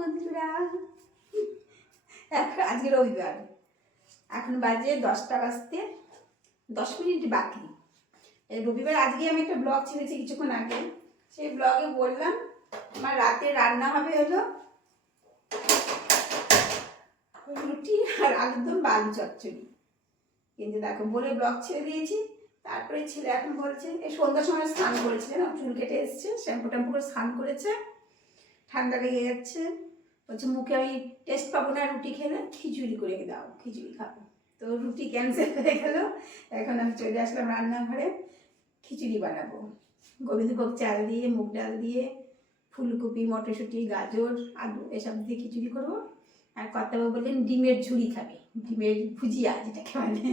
বন্ধুরা, আজকে রবিবার, এখন বাজে 10টা বাজতে 10 মিনিট বাকি। রবিবার আজকে আমি একটা ব্লগ ছেড়েছি কিছুক্ষণ আগে। সেই ব্লগে বললাম আমার রাতে রান্না হবে হলো রুটি আর আলুর দম বা আলু চচ্চড়ি। কিন্তু দেখো বলে ব্লগ ছেড়ে দিয়েছি। তারপরে ছেলে এখন বলছে, এই সন্ধ্যার সময় স্নান করেছে না, চুল কেটে এসছে, শ্যাম্পু ট্যাম্পু করে স্নান করেছে, ঠান্ডা লেগে যাচ্ছে, বলছে মুখে আমি টেস্ট পাবো না রুটি খেলে, খিচুড়ি করে দাও, খিচুড়ি খাবো। তো রুটি ক্যান্সেল হয়ে গেল। এখন আমি চলে আসলাম রান্নাঘরে, খিচুড়ি বানাবো। গোবিন্দভোগ চাল দিয়ে, মুগ ডাল দিয়ে, ফুলকপি, মটরশুঁটি, গাজর, আলু এসব দিয়ে খিচুড়ি করবো। আর কর্তাবাবু বললেন ডিমের ঝুড়ি খাবে, ডিমের ভুজিয়া যেটাকে বলে।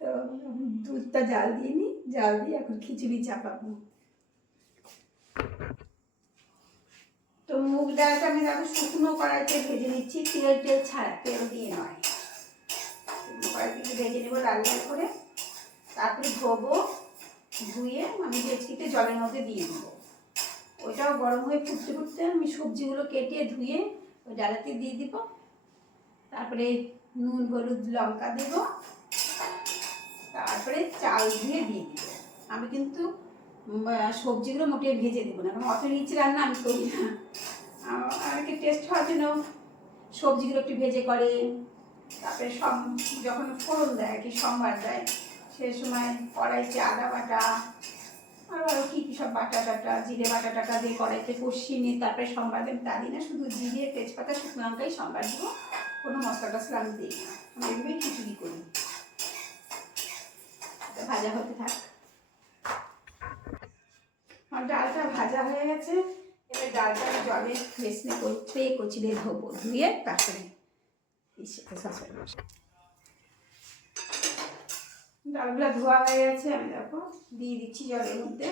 তো দুধটা জাল দিয়ে নিই, জাল দিয়ে এখন খিচুড়ি চাপাবো। তো মুগ ডালটা আমি দেখো শুকনো কড়াইতে ভেজে নিচ্ছি, তেল ছাড়া, তেল দিয়ে নয়। কড়াইতে ভেজে নেবো লাল লাল করে, তারপরে ধোবো, ধুয়ে আমি ভেজকিতে জলের মধ্যে দিয়ে দেবো। ওইটাও গরম হয়ে ফুটতে ফুটতে আমি সবজিগুলো কেটে ধুয়ে ওই ডালাতে দিয়ে দিব। তারপরে নুন, হলুদ, লঙ্কা দেব, তারপরে চাল ধুয়ে দিয়ে দিব। আমি কিন্তু সবজিগুলো মোটে ভেজে দেবো না, কারণ অত রিচ রান্না আমি করি না। আমাকে টেস্ট হওয়ার জন্য সবজিগুলো একটু ভেজে করে। তারপরে যখন ফোড়ন দেয় আর কি, সম্বার দেয়, সে সময় কড়াইতে আদা বাটা আরও কী কী সব বাটা টাটা, জিরে বাটা টাটা দিয়ে কড়াইতে কষিয়ে নিয়ে তারপরে সম্বার দেন। তা দিই না, শুধু জিরে, তেজপাতা, শুকনো লঙ্কাই সম্বার দিব, কোনো মশলা টশলা আমি দিই না। আমি এভাবেই খিচুড়ি করি। ভাজা হতে থাক। আমার ডালটা ভাজা হয়ে গেছে। এবার ডালটা জলে ভেসে করতে কচিলে ধোবো, ধুয়ে তারপরে ডালগুলো ধোয়া হয়ে গেছে। আমি দেখো দিয়ে দিচ্ছি জলের মধ্যে।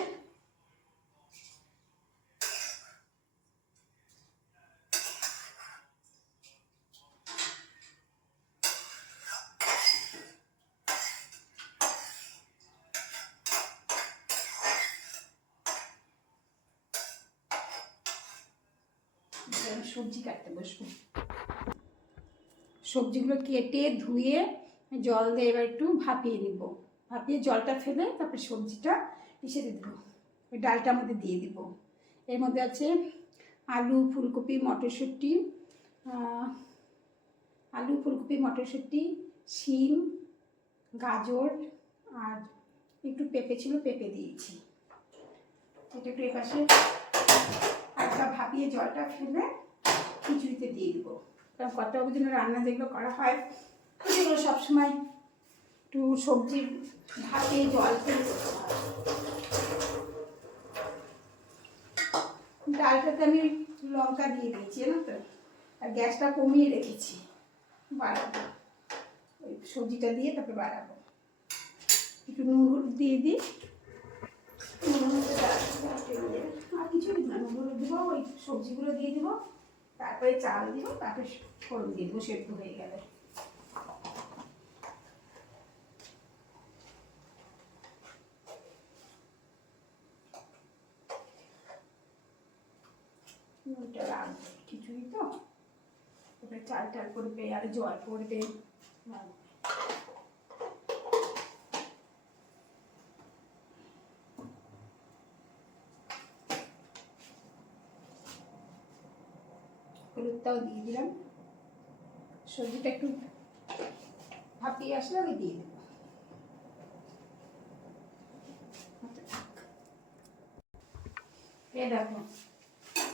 সবজি কাটতে বসবো। সবজিগুলো কেটে ধুয়ে জল দিয়ে এবার একটু ভাপিয়ে নিব। ভাপিয়ে জলটা ফেলে তারপরে সবজিটা পিষে দেবো, ওই ডালটার মধ্যে দিয়ে দিব। এর মধ্যে আছে আলু, ফুলকপি, মটরশুঁটি, শিম, গাজর আর একটু পেঁপে ছিল, পেঁপে দিয়েছি। এটা একটু এপাশে একটা ভাপিয়ে জলটা ফেলে খিচুড়িতে দিয়ে দিব। কারণ কর্তাবাবুর জন্য রান্না যেগুলো করা হয় সেগুলো সবসময় একটু সবজি ভাপিয়ে জল ফেলে করতে হয়। ডালটাতে আমি লঙ্কা দিয়ে দিয়েছি না তো, আর গ্যাসটা কমিয়ে রেখেছি, বাড়াবো। ওই সবজিটা দিয়ে তারপরে বাড়াবো। একটু নুন হলুদ দিয়ে দিই, নুন হলুদ আর কিছু না, নুন হলুদ দেবো, ওই সবজিগুলো দিয়ে দেবো, তারপরে চাল দিব, তারপরে ফোড়ন দিয়ে দেবো সেদ্ধ হয়ে গেলে। ওইটা রাখবো খিচুড়ি তো, ওটা চাল টাল করবে আর জল পড়বে। হলুদটাও দিয়ে দিলাম। সবজিটা একটু ভাপিয়ে আসলে আমি দিয়ে দেবো। দেখো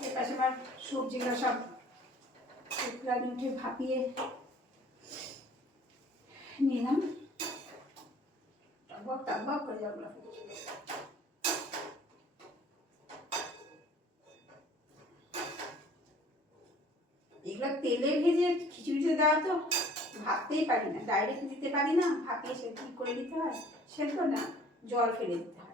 এপাশে আমার সবজিগুলো সব উঠে ভাপিয়ে নিলাম। টকবক টকবক করে যাবো। এগুলো তেলে ভেজে খিচুড়িতে দেওয়া তো ভাবতেই পারি না, ডাইরেক্ট দিতে পারি না, ভাপিয়ে সে কী করে দিতে হয়, সেদ্ধ না, জল ফেলে দিতে হয়।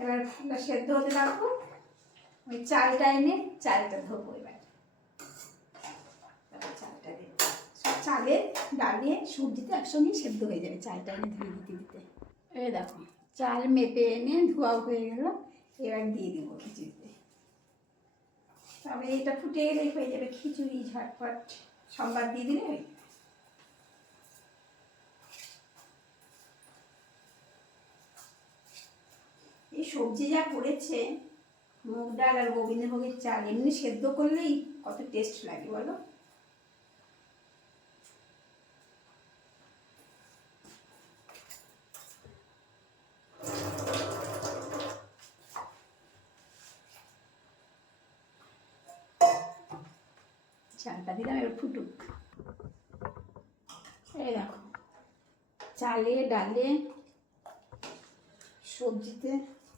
এবার সেদ্ধ হতে রাখবো। ওই চালটা এনে চালটা ধোবো এবার। চালে ডালে সবজিতে একসঙ্গে সেদ্ধ হয়ে যাবে, চালটা এনে ধুয়ে দিতে দিতে। এই দেখো চাল মেপে এনে ধোয়াও হয়ে গেল, এবার দিয়ে দিব খিচুড়িতে। তবে এটা ফুটে গেলেই হয়ে যাবে খিচুড়ি, ঝটপট সম্বাদ দিয়ে দিলে। এই সবজি যা করেছে, মুগ ডাল আর গোবিন্দভোগের চাল এমনি সেদ্ধ করলেই কত টেস্ট লাগে বলো। চালটা দিলাম, এবার ফুটুক। এই দেখো চালে ডালে সবজিতে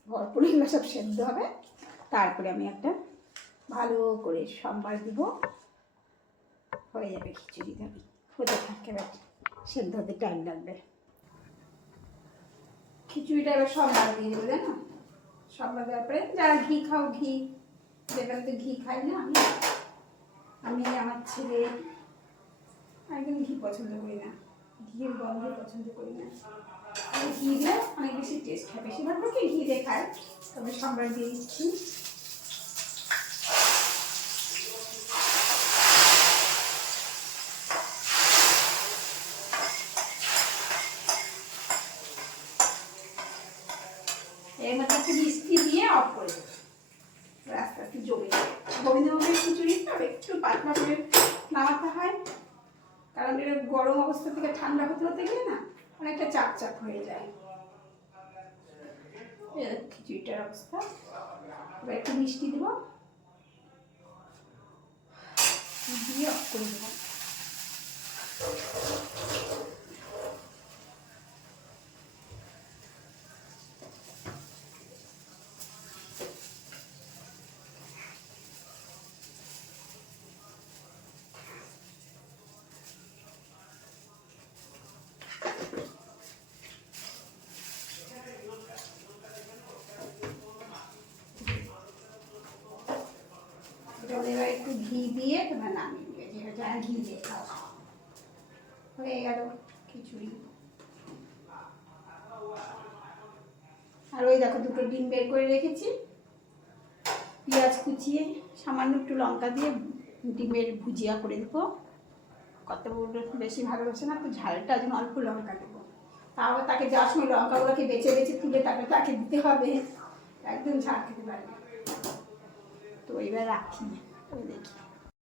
ভরপুর এগুলো সব সেদ্ধ হবে, তারপরে আমি একটা ভালো করে সম্বার দিব, হয়ে যাবে খিচুড়ি। দেবে হতে থাকে, এবার সেদ্ধ হতে টাইম লাগবে। খিচুড়িটা এবার সম্বার দিয়ে দেবে, জানো সম্বার দেওয়ার পরে যারা ঘি খাও ঘি, যেখানে তো ঘি খাই না আমি আমার ছেলে একদম ঘি পছন্দ করি না, ঘিয়ের গন্ধ পছন্দ করি না। ঘি দিয়ে অনেক বেশি টেস্ট হয়, বেশিরভাগ লোকে ঘি দিয়ে খায়, তবে সম্বার দিয়ে দিচ্ছি। এর মধ্যে একটু মিষ্টি দিয়ে অফ করে দেবো, আস্তে আস্তে জমে যাবে। গোবিন্দভোগের খিচুড়ি তবে একটু পাতলা করে নামাতে হয়, কারণ এটা গরম অবস্থা থেকে ঠান্ডা হতে হতে গেলে না অনেকটা চাপ চাপ হয়ে যায়। খিচুড়িটার অবস্থা, এবার একটু মিষ্টি দেবো, দিয়ে অফ করে দেবো। এবার একটু ঘি দিয়ে তোমরা নামিয়ে নেবে, যেটা যারা ঘি দিয়ে খাওয়া। হয়ে গেল খিচুড়ি। আর ওই দেখো দুটো ডিম বের করে রেখেছি, পেঁয়াজ কুচিয়ে সামান্য একটু লঙ্কা দিয়ে ডিমের ভুজিয়া করে দেবো। কত বেশি ভালোবাসে না তো ঝালটা, যেন অল্প লঙ্কা দেবো। তাও তাকে যাওয়ার সময় লঙ্কাগুলোকে বেছে বেছে তুলে তারপরে তাকে দিতে হবে, একদম ঝাল খেতে পারবে। তো এবার রাখি, ওই দেখি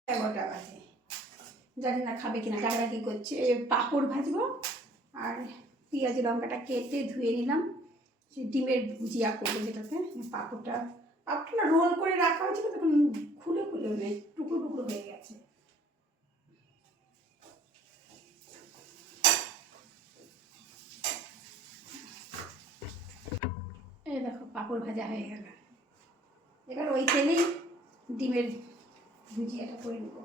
11টা বাজে, জানি না খাবে কিনা, ডাকাডাকি করছে। পাঁপড় ভাজবো আর পেঁয়াজ লঙ্কাটা কেটে ধুয়ে নিলাম, ডিমের ভুজিয়া করবো, যেটাতে পাঁপড়টা না রোল করে রাখা হয়েছিল, তখন খুলে খুলে টুকরো টুকরো হয়ে গেছে। এই দেখো পাঁপড় ভাজা হয়ে গেল, এবার ওই তেলেই ডিমের ভুজিয়াটা করে নেবো।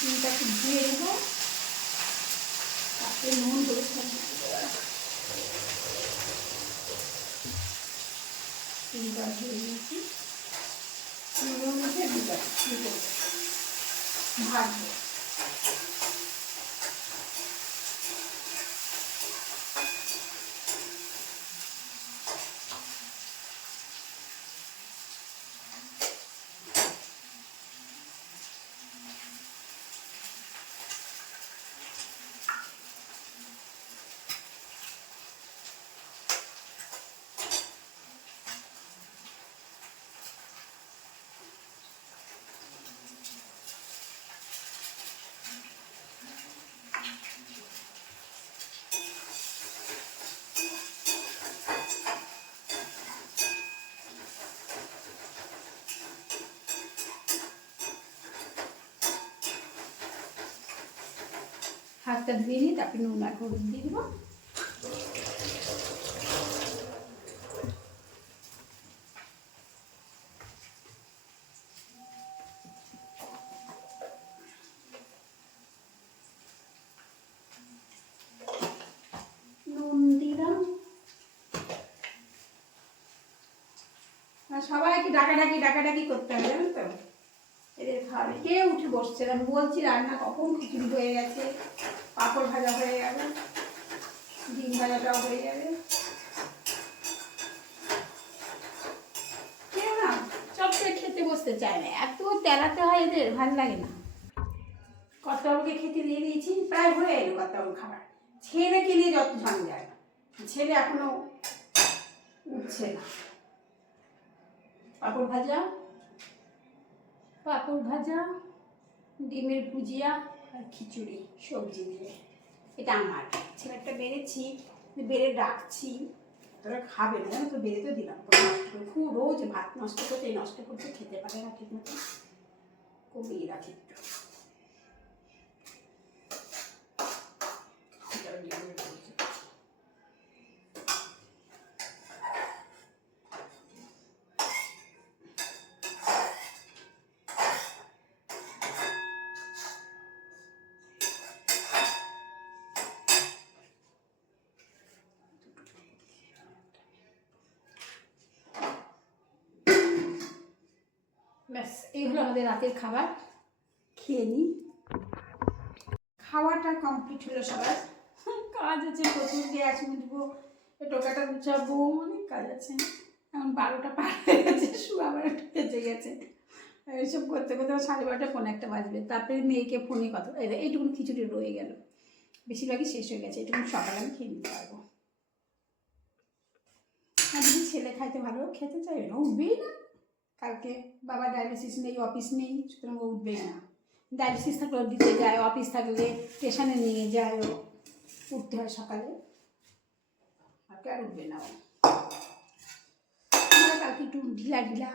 ডিমটা একটু ধুয়ে নেবো, তারপরে নুন হলুদ ডিমটা ধুয়ে নিয়েছি, নুনের মধ্যে ভাজবো। হাতটা ধুয়ে নিই, তারপরে নুন আর হলুদ দিয়ে দেবো। নুন দিলাম, সবাইকে ডাকাডাকি করতে হবে, জানো তো, এদের খাবে, কে উঠে বসছে? আমি বলছি রান্না কখন, খিচুড়ি হয়ে গেছে, পাঁপড় ভাজা হয়ে গেল, ডিম ভাজাটাও হয়ে যাবে। কেউ না চট করে খেতে বসতে চায় না, এত তেলাতে হয় এদের, ভালো লাগে না। কর্তাবাবুকে খেতে দিয়ে দিয়েছি, প্রায় হয়ে এলো কর্তাবাবুর খাবার। ছেলেকে নিয়ে যত ঝঞ্ঝাট, ছেলে এখনো উঠছে না। পাঁপড় ভাজা, পাঁপড় ভাজা, ডিমের ভুজিয়া আর খিচুড়ি সবজি দিয়ে। এটা আমার ছেলেটা বেড়েছি, বেড়ে ডাকছি, তোরা খাবে না জানো তো, বেড়ে তো দিলাম নষ্ট করে, খুব রোজ ভাত নষ্ট করতে, নষ্ট করতে, খেতে পারে না ঠিক মতো, কমিয়ে রাখি একটু। ব্যাস এই হলো আমাদের রাতের খাবার, খেয়ে নিই। খাওয়াটা কমপ্লিট হলো সবার, কাজ আছে প্রচুর, গ্যাস মুছবো, টোকাটা গুছাবো, অনেক কাজ আছে। এখন 12টা পার হয়ে গেছে, শুয়ে আবার একটু বেঁচে গেছে, এইসব করতে করতে 12:30 ফোন একটা বাজবে। তারপরে মেয়েকে ফোনে কথা, এইটুকুন খিচুড়ি রয়ে গেল, বেশিরভাগই শেষ হয়ে গেছে, এইটুকুন সকালে আমি খেয়ে নিতে পারবো। আর যদি ছেলে খাইতে ভালো খেতে চাইবে না, উঠবেই না। কালকে বাবা ডায়ালিসিস নেই, অফিস নেই, সুতরাং ও উঠবেই না। ডায়ালিসিস থাকলে দিতে যায়, অফিস থাকলে স্টেশনে নিয়ে যায়, ও উঠতে হয় সকালে, আর কে আর উঠবে না ও। কালকে একটু ঢিলা ঢিলা,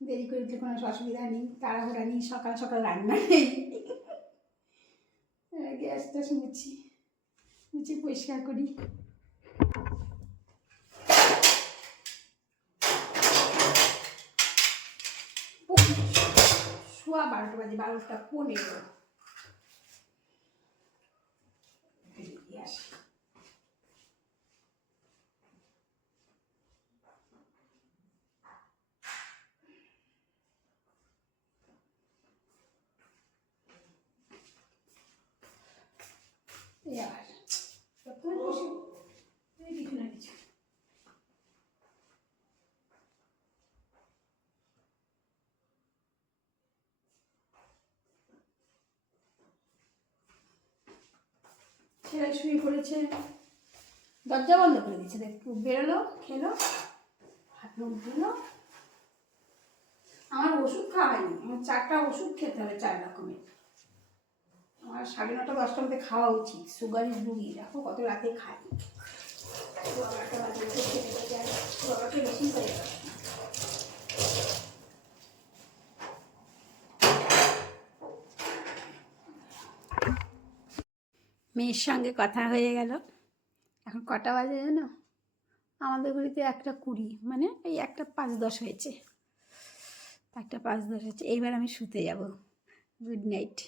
দেরি করে উঠলে কোনো অসুবিধা নেই, তাড়াহুড়া নেই, সকাল সকাল রান্না নেই। গ্যাস ট্যাস মুছি পরিষ্কার করি। শোয়া 12টা বাজে, 12:15 আসি। আর বসে কিছু না কিছু। ছেলে শুয়ে পড়েছে, দরজা বন্ধ করে দিচ্ছে, একটু বেরোলো, খেলো, হাত মুখ ধুলো। আমার ওষুধ খাওয়া হয়নি, আমার 4টা ওষুধ খেতে হবে, 4 রকমের। আমার 9:30 10টার মধ্যে খাওয়া উচিত, সুগারের রুগী, দেখো কত রাতে খাই। বাবাকে বেশি হয়ে গেল। মেয়ের সঙ্গে কথা হয়ে গেল। এখন কটা বাজে জানো? আমাদের ঘড়িতে 1:20, মানে এই 1:05-10 হয়েছে, 1:05-10 হয়েছে। এইবার আমি শুতে যাব। Good night.